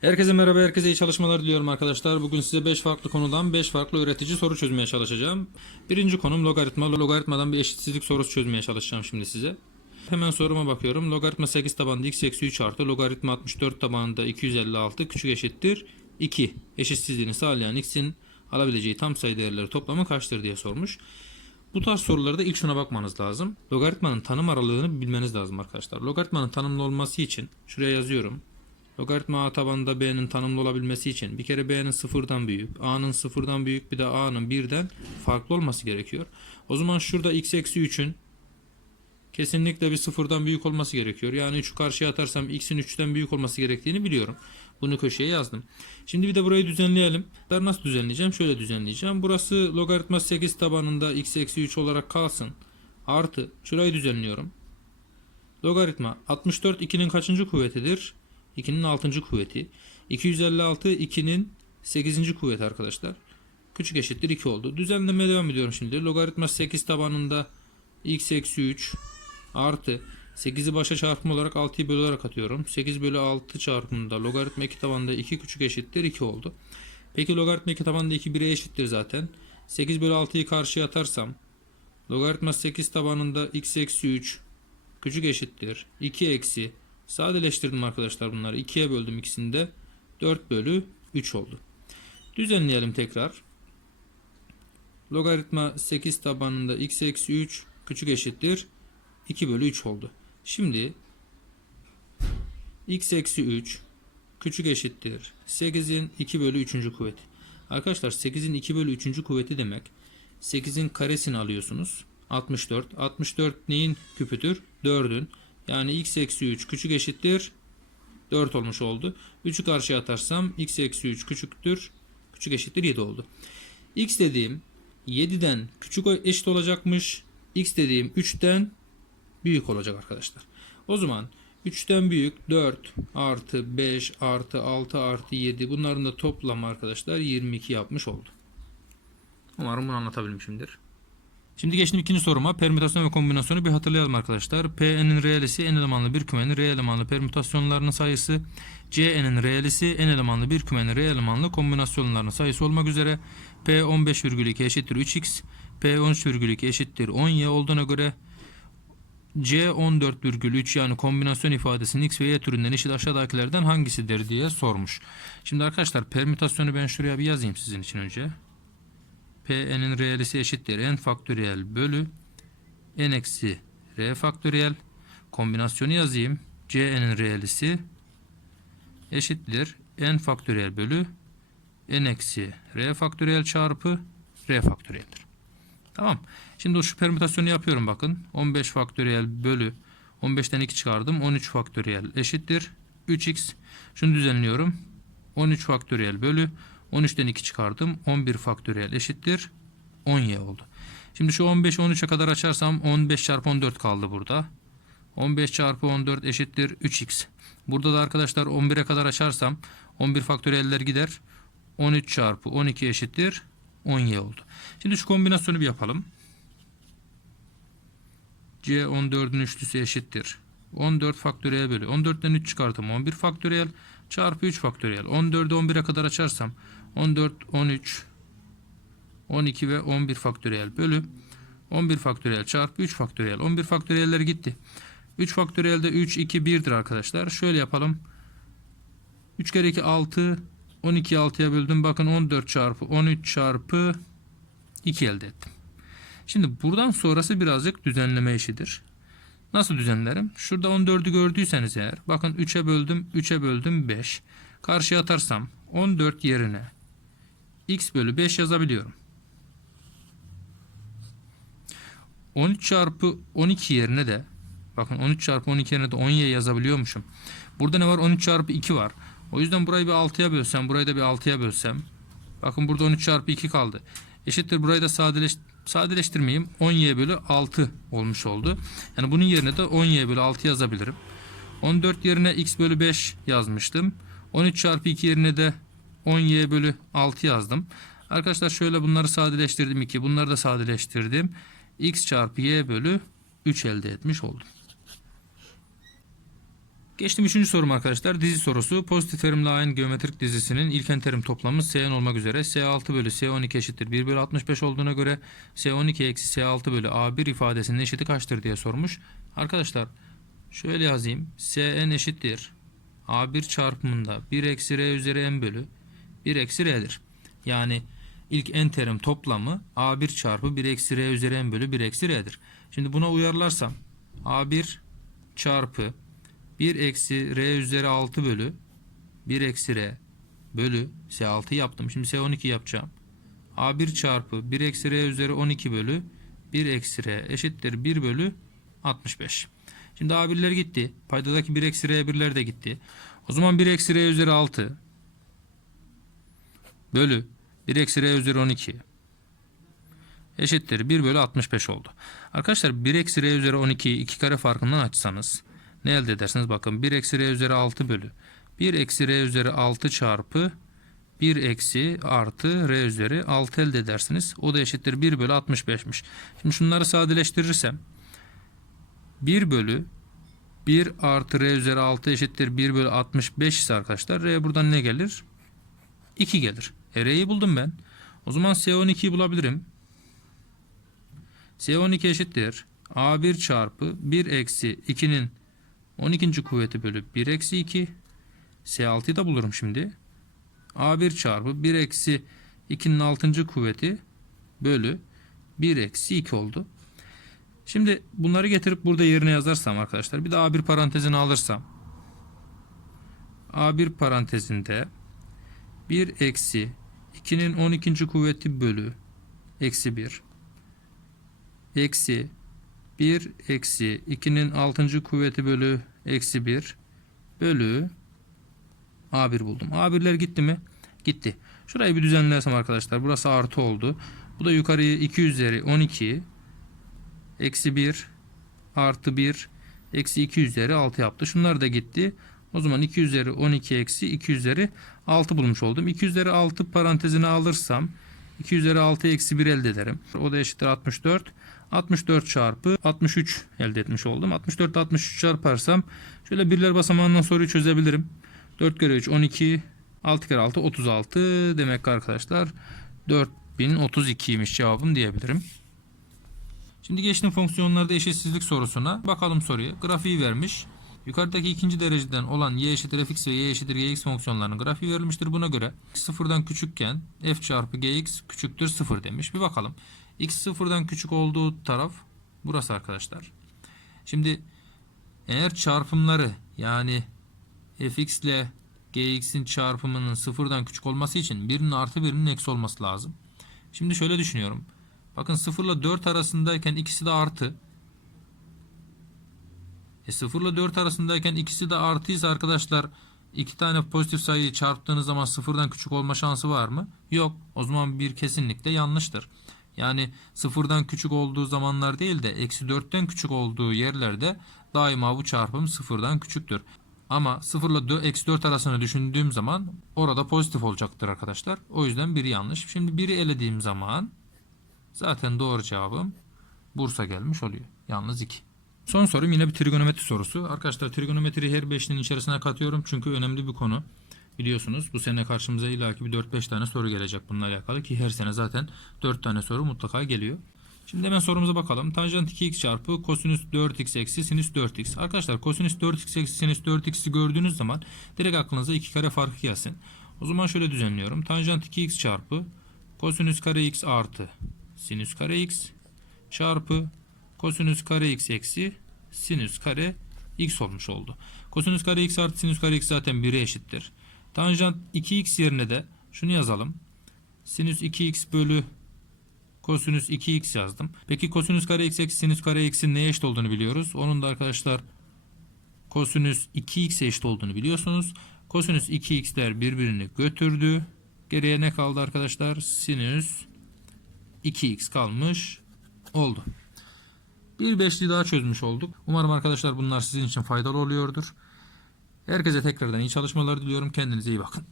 Herkese merhaba, herkese iyi çalışmalar diliyorum arkadaşlar. Bugün size 5 farklı konudan 5 farklı öğretici soru çözmeye çalışacağım. Birinci konum logaritma. Logaritmadan bir eşitsizlik sorusu çözmeye çalışacağım şimdi size. Hemen soruma bakıyorum. Logaritma 8 tabanında x eksi 3 artı logaritma 64 tabanında 256 küçük eşittir 2. Eşitsizliğini sağlayan x'in alabileceği tam sayı değerleri toplamı kaçtır diye sormuş. Bu tarz sorularda ilk şuna bakmanız lazım. Logaritmanın tanım aralığını bilmeniz lazım arkadaşlar. Logaritmanın tanımlı olması için şuraya yazıyorum. Logaritma a tabanında b'nin tanımlı olabilmesi için bir kere b'nin sıfırdan büyük, a'nın sıfırdan büyük bir de a'nın birden farklı olması gerekiyor. O zaman şurada x eksi 3'ün kesinlikle bir sıfırdan büyük olması gerekiyor. Yani 3'ü karşıya atarsam x'in 3'ten büyük olması gerektiğini biliyorum. Bunu köşeye yazdım. Şimdi bir de burayı düzenleyelim. Ben nasıl düzenleyeceğim? Şöyle düzenleyeceğim. Burası logaritma 8 tabanında x eksi 3 olarak kalsın. Artı şurayı düzenliyorum. Logaritma 64 2'nin kaçıncı kuvvetidir? 2'nin 6. kuvveti. 256 2'nin 8. kuvveti arkadaşlar. Küçük eşittir 2 oldu. Düzenlemeye devam ediyorum şimdi. Logaritma 8 tabanında x eksi 3 artı 8'i başa çarpım olarak 6'yı bölü olarak atıyorum. 8 bölü 6 çarpımında logaritma 2 tabanında 2 küçük eşittir 2 oldu. Peki logaritma 2 tabanında 2 1'e eşittir zaten. 8 bölü 6'yı karşıya atarsam logaritma 8 tabanında x eksi 3 küçük eşittir 2 eksi sadeleştirdim arkadaşlar bunları 2'ye böldüm ikisini de 4 bölü 3 oldu. Düzenleyelim tekrar. Logaritma 8 tabanında x eksi 3 küçük eşittir 2 bölü 3 oldu. Şimdi x eksi 3 küçük eşittir 8'in 2 bölü 3. kuvveti. Arkadaşlar 8'in 2 bölü 3. kuvveti demek 8'in karesini alıyorsunuz. 64. 64 neyin küpüdür? 4'ün. Yani x eksi 3 küçük eşittir 4 olmuş oldu. 3'ü karşıya atarsam x eksi 3 küçüktür. Küçük eşittir 7 oldu. x dediğim 7'den küçük eşit olacakmış. x dediğim 3'ten büyük olacak arkadaşlar. O zaman 3'ten büyük 4 artı 5 artı 6 artı 7 bunların da toplamı arkadaşlar 22 yapmış oldu. Umarım bunu anlatabilmişimdir. Şimdi geçtim ikinci soruma. Permütasyon ve kombinasyonu bir hatırlayalım arkadaşlar. P'nin reelisi n elemanlı bir kümenin r elemanlı permütasyonlarının sayısı. C'nin reelisi n elemanlı bir kümenin r elemanlı kombinasyonlarının sayısı olmak üzere P 15,2 eşittir 3x, P 13,2 eşittir 10y olduğuna göre C 14,3 yani kombinasyon ifadesinin x ve y türünden eşit aşağıdakilerden hangisidir diye sormuş. Şimdi arkadaşlar permütasyonu ben şuraya bir yazayım sizin için önce. P'nin reelisi eşittir n faktöriyel bölü n eksi r faktöriyel kombinasyonu yazayım. C'nin reelisi eşittir n faktöriyel bölü n eksi r faktöriyel çarpı r faktöriyeldir. Tamam. Şimdi şu permütasyonu yapıyorum bakın. 15 faktöriyel bölü 15'ten 2 çıkardım. 13 faktöriyel eşittir 3x. Şunu düzenliyorum. 13 faktöriyel bölü 13'ten 2 çıkardım. 11 faktöriyel eşittir 10y oldu. Şimdi şu 15'i 13'e kadar açarsam 15 çarpı 14 kaldı burada. 15 çarpı 14 eşittir 3x. Burada da arkadaşlar 11'e kadar açarsam 11 faktöriyeller gider. 13 çarpı 12 eşittir 10y oldu. Şimdi şu kombinasyonu bir yapalım. C 14'ün üçlüsü eşittir. 14 faktöriyel bölü. 14'ten 3 çıkartım. 11 faktöriyel çarpı 3 faktöriyel. 14'ü 11'e kadar açarsam 14, 13, 12 ve 11 faktöriyel bölü 11 faktöriyel çarpı 3 faktöriyel. 11 faktöriyeller gitti. 3 faktöriyelde 3, 2, 1'dir arkadaşlar. Şöyle yapalım. 3 kere 2 6, 12'yi 6'ya böldüm. Bakın 14 çarpı 13 çarpı 2 elde ettim. Şimdi buradan sonrası birazcık düzenleme işidir. Nasıl düzenlerim? Şurada 14'ü gördüyseniz eğer bakın 3'e böldüm 3'e böldüm 5. Karşıya atarsam 14 yerine x bölü 5 yazabiliyorum. 13 çarpı 12 yerine de bakın 13 çarpı 12 yerine de 10y yazabiliyormuşum. Burada ne var? 13 çarpı 2 var. O yüzden burayı bir 6'ya bölsem burayı da bir 6'ya bölsem bakın burada 13 çarpı 2 kaldı. Eşittir burayı da sadeleş, sadeleştirmeyeyim. 10y bölü 6 olmuş oldu. Yani bunun yerine de 10y bölü 6 yazabilirim. 14 yerine x bölü 5 yazmıştım. 13 çarpı 2 yerine de 10y bölü 6 yazdım. Arkadaşlar şöyle bunları sadeleştirdim 2. Bunları da sadeleştirdim. x çarpı y bölü 3 elde etmiş oldum. Geçtim üçüncü sorum arkadaşlar. Dizi sorusu. Pozitif terimle aynı geometrik dizisinin ilk terim toplamı Sn olmak üzere S6 bölü S12 eşittir 1 bölü 65 olduğuna göre S12 eksi S6 bölü A1 ifadesinin eşiti kaçtır diye sormuş. Arkadaşlar şöyle yazayım. Sn eşittir. A1 çarpımında 1 eksi R üzeri n bölü 1 eksi R'dir. Yani ilk n terim toplamı A1 çarpı 1 eksi R üzeri n bölü 1 eksi R'dir. Şimdi buna uyarlarsam A1 çarpı 1 eksi R üzeri 6 bölü 1 eksi R bölü S6 yaptım. Şimdi S12 yapacağım. A1 çarpı 1 eksi R üzeri 12 bölü 1 eksi R eşittir 1 bölü 65. Şimdi A1'ler gitti. Paydadaki 1 eksi R1'ler de gitti. O zaman 1 eksi R üzeri 6 bölü 1 eksi R üzeri 12 eşittir 1 bölü 65 oldu. Arkadaşlar 1 eksi R üzeri 12'yi 2 kare farkından açsanız ne elde edersiniz? Bakın 1 eksi R üzeri 6 bölü 1 eksi R üzeri 6 çarpı 1 eksi artı R üzeri 6 elde edersiniz. O da eşittir 1 bölü 65'miş. Şimdi şunları sadeleştirirsem 1 bölü 1 artı R üzeri 6 eşittir 1 bölü 65 ise arkadaşlar R buradan ne gelir? 2 gelir. E R'yi buldum ben. O zaman S12'yi bulabilirim. S12 eşittir. A1 çarpı 1 eksi 2'nin 12. kuvveti bölü 1 eksi 2. S6'yı da bulurum şimdi. A1 çarpı 1 eksi 2'nin 6. kuvveti bölü 1 eksi 2 oldu. Şimdi bunları getirip burada yerine yazarsam arkadaşlar bir de A1 parantezini alırsam A1 parantezinde 1 eksi 2'nin 12. kuvveti bölü eksi 1 eksi 1 eksi 2'nin 6. kuvveti bölü eksi 1 bölü A1 buldum. A1'ler gitti mi? Gitti. Şurayı bir düzenlersem arkadaşlar burası artı oldu. Bu da yukarıyı 2 üzeri 12 eksi 1 artı 1 eksi 2 üzeri 6 yaptı. Şunlar da gitti. O zaman 2 üzeri 12 eksi 2 üzeri 6 bulmuş oldum. 2 üzeri 6 parantezine alırsam 2 üzeri 6 eksi 1 elde ederim. O da eşittir 64. 64 çarpı 63 elde etmiş oldum. 64 63 çarparsam şöyle birler basamağından soruyu çözebilirim. 4 kere 3 12 6 kere 6 36 demek ki arkadaşlar 4032'ymiş cevabım diyebilirim. Şimdi geçtim fonksiyonlarda eşitsizlik sorusuna. Bakalım soruyu. Grafiği vermiş. Yukarıdaki ikinci dereceden olan y eşittir fx ve y eşittir gx fonksiyonlarının grafiği verilmiştir. Buna göre sıfırdan küçükken f çarpı gx küçüktür sıfır demiş. Bir bakalım. x sıfırdan küçük olduğu taraf burası arkadaşlar. Şimdi eğer çarpımları yani fx ile gx'in çarpımının sıfırdan küçük olması için birinin artı birinin eksi olması lazım. Şimdi şöyle düşünüyorum. Bakın 0 ile 4 arasındayken ikisi de artı. E 0 ile 4 arasındayken ikisi de artıysa arkadaşlar iki tane pozitif sayıyı çarptığınız zaman sıfırdan küçük olma şansı var mı? Yok. O zaman bir kesinlikle yanlıştır. Yani sıfırdan küçük olduğu zamanlar değil de eksi 4'ten küçük olduğu yerlerde daima bu çarpım sıfırdan küçüktür. Ama 0 ile eksi 4 arasını düşündüğüm zaman orada pozitif olacaktır arkadaşlar. O yüzden biri yanlış. Şimdi biri elediğim zaman zaten doğru cevabım Bursa gelmiş oluyor. Yalnız 2. Son sorum yine bir trigonometri sorusu. Arkadaşlar trigonometri her beşlinin içerisine katıyorum. Çünkü önemli bir konu. Biliyorsunuz bu sene karşımıza illaki bir 4-5 tane soru gelecek bununla alakalı ki her sene zaten 4 tane soru mutlaka geliyor. Şimdi hemen sorumuza bakalım. Tanjant 2x çarpı kosinüs 4x eksi sinüs 4x. Arkadaşlar kosinüs 4x eksi sinüs 4x'i gördüğünüz zaman direkt aklınıza iki kare farkı gelsin. O zaman şöyle düzenliyorum. Tanjant 2x çarpı kosinüs kare x artı sinüs kare x çarpı kosinüs kare x eksi sinüs kare x olmuş oldu. Kosinüs kare x artı sinüs kare x zaten 1'e eşittir. Tanjant 2x yerine de şunu yazalım. Sinüs 2x bölü kosinüs 2x yazdım. Peki kosinüs kare x eksi sinüs kare x'in neye eşit olduğunu biliyoruz. Onun da arkadaşlar kosinüs 2x eşit olduğunu biliyorsunuz. Kosinüs 2x'ler birbirini götürdü. Geriye ne kaldı arkadaşlar? Sinüs 2x kalmış oldu. Bir beşli daha çözmüş olduk. Umarım arkadaşlar bunlar sizin için faydalı oluyordur. Herkese tekrardan iyi çalışmalar diliyorum. Kendinize iyi bakın.